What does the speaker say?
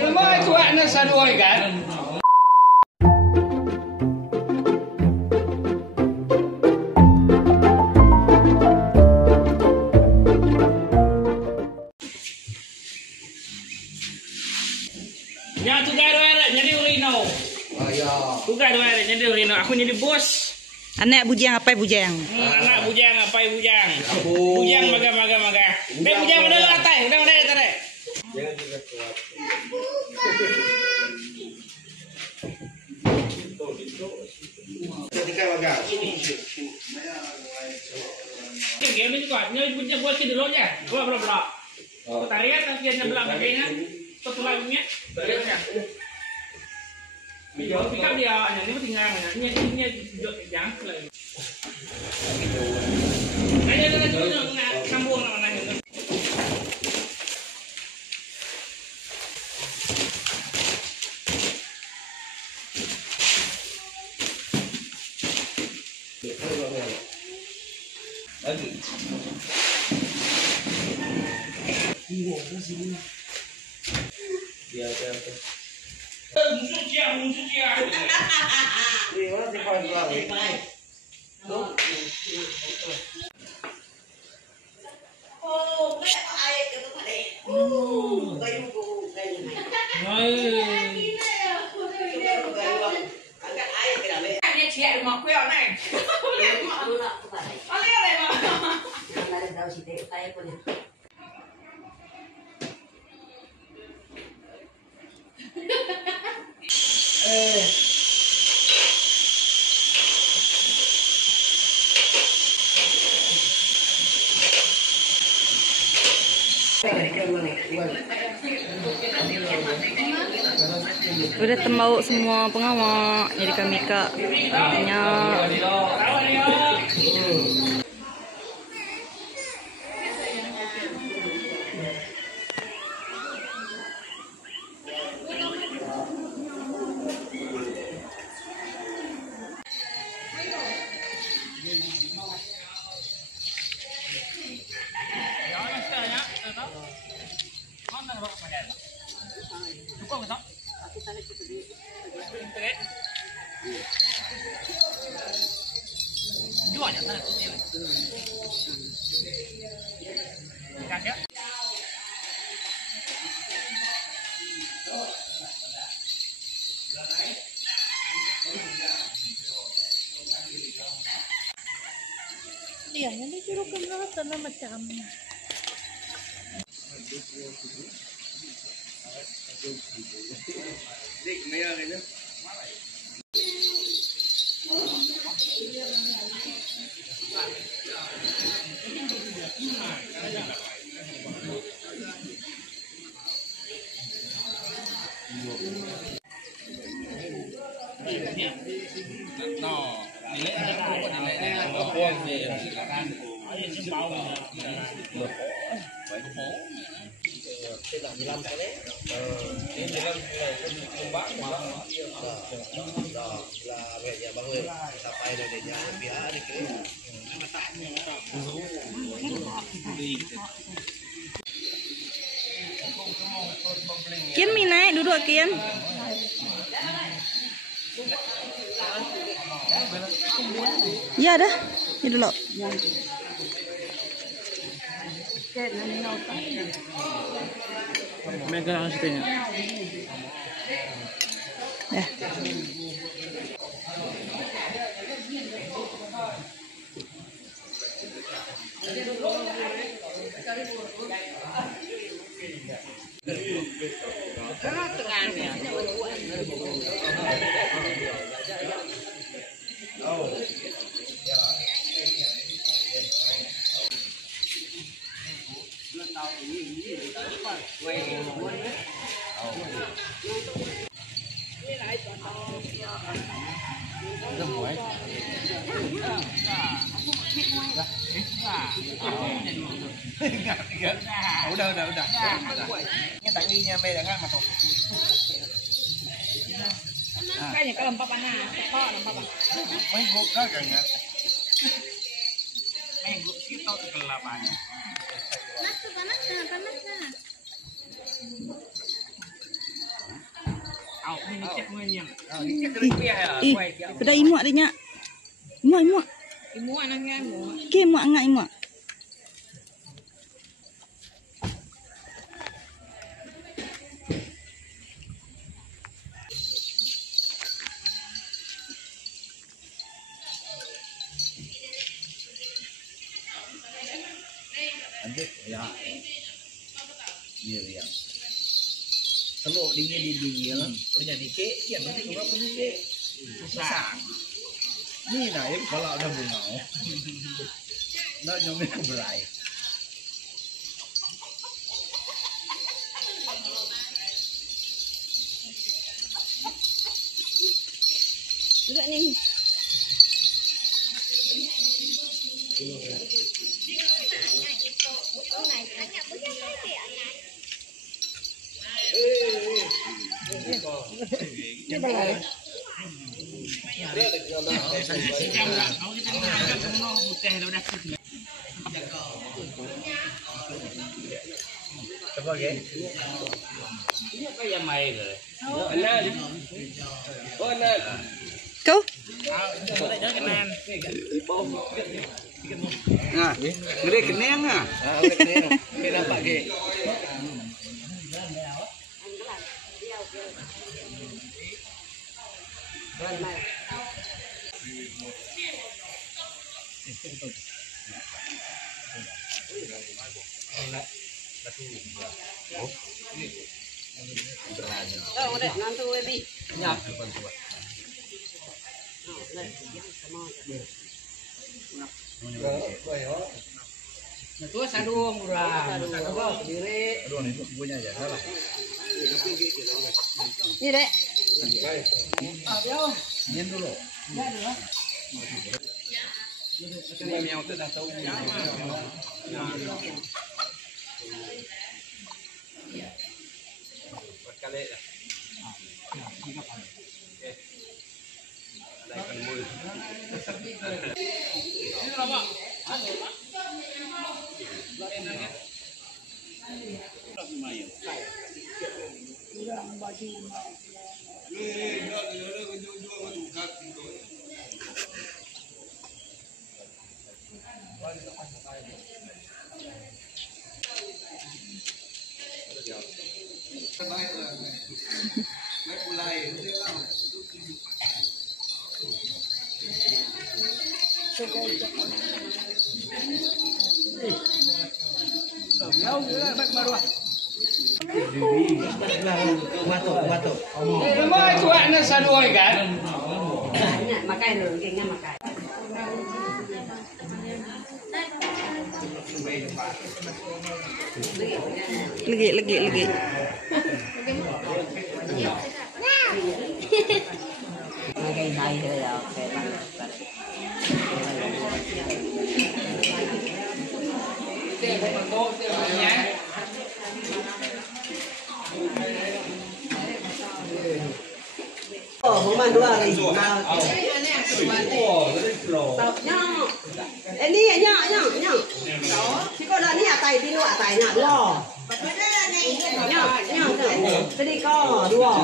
Rumah itu anak saduai kan? Ya tukar warak jadi urino. Tukar warak jadi urino. Aku jadi bos. Anak bujang apa bujang? Anak bujang apa bujang? Bujang maga. Bujang udah latai, udah tarik. Jangan juga kuat. Ketika maga. Oke, ini juga. Ini punya buat sih dulu ya. Berapa? Kau tarik atas dia nyebelah bagainya. Tutulangnya. Video pick-up dia hanya ini tinggal ini jangan lagi. Ayo kita sambung namanya. Lagi. Dia apa? Musuh dia. Ini orang dipakai lagi. Oh, air itu pada. Kayu. Angkat air ke dalam. Dia cek rumah kue orang. Ada tahu sih teh kayak punya. Udah tembau semua pengawal, jadi kami punya. Iya, nanti suruh ke sana macam. Kian mi naik duduk Kian. Ya dah, ini dulu. Megang situnya. Ya. Udah. Ini tanginya beda kan masuk. Kayaknya kalau papana, kok nampak. Main gokal kayaknya. Main gokal kita kegelapan. Ih, pada imuak dia nyak. Imuak. Imuak anaknya imuak. Ke imuak ngak imuak. Lanjut ya. Iya. Telur dingin di dingin. Oh jadi kek, dia nanti gua punya kek. Susah. Ni lah ya kalau udah bungau. Nak nyomin ke berai. Juga nih. Coba ke? Kau? Nah, gede keneng ah. Gede keneng. Kita dapat ke. Itu sadung kurang. Aduh, ini punya aja. Salah. Ini dek. Nyen dulu. Batuk. Semua cuaknya sadoi kan? Makai dulu, kayaknya makai. Legi. Makai mai ya, oke. Không dua lagi. Nhá. Đó. Thì con là nè tay đi nọ tay nhá đùa. Nhá. Thế đi co đùa.